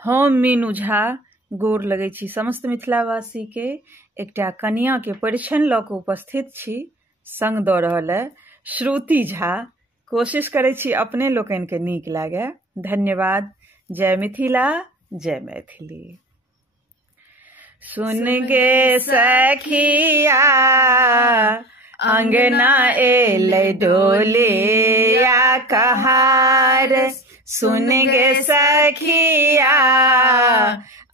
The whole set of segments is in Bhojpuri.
हम मीनू झा गोर लगै छी समस्त मिथिलावासी के एकटा कन्या के परिछन लऽ कऽ उपस्थित छी। संग दऽ रहल है श्रुति झा। कोशिश करै छी अपने लोकनि के नीक लागे। धन्यवाद। जय मिथिला, जय मैथिली। सुन गे सखिया अंगना एलै डोलिया कहार। सुन गे सखिया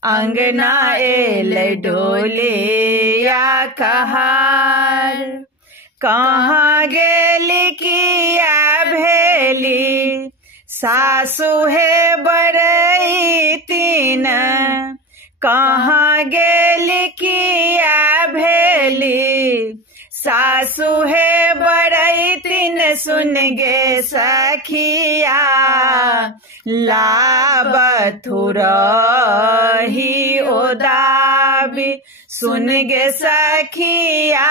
अंगना एलै डोलिया कहार। कहाँ गेली किया भेली सासु हे बरैतीन। कहाँ गेली किया भेली सासु हे बरैतीन। सुन गे सखिया लाबथुरही ओदाबी। सुन गे सखिया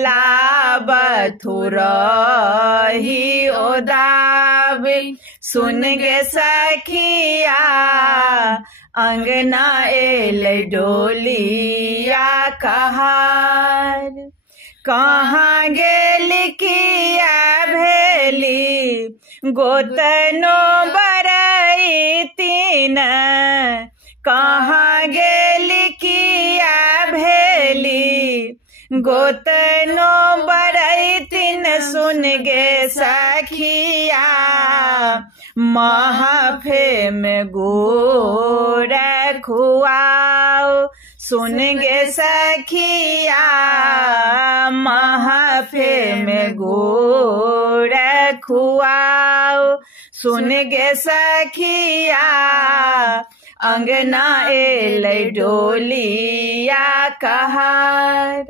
लाबथुरही ओदाबी। सुन गे सखिया अंगना एलै डोलिया कहार। कहाँ गेली किया भेली गोतनो बरैतीन। कहाँ गेली किया भेली गोतनो बरैतीन। सुन गे सखिया महफे में गुड़ खुआओ। सुन गे सखिया महफे में गुड़ खुआओ। सुन गे सखिया अंगना एलै डोलिया कहार।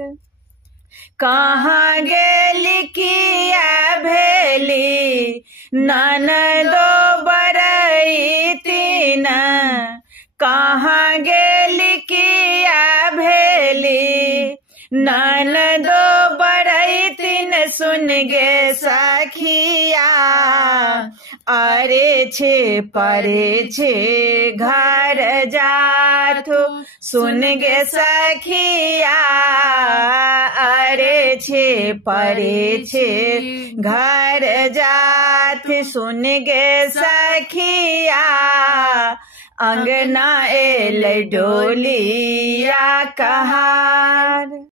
कहाँ गेली किया भेली ननदो बरैतीन। कहाँ गेली किया भेली ननदो बरैतीन। सुन गे सखिया अरे छे परे छे घर जाथो। सुन गे सखिया अरे छे परे छे घर जाथ। सुन गे सखिया अंगना एलै डोलिया कहार।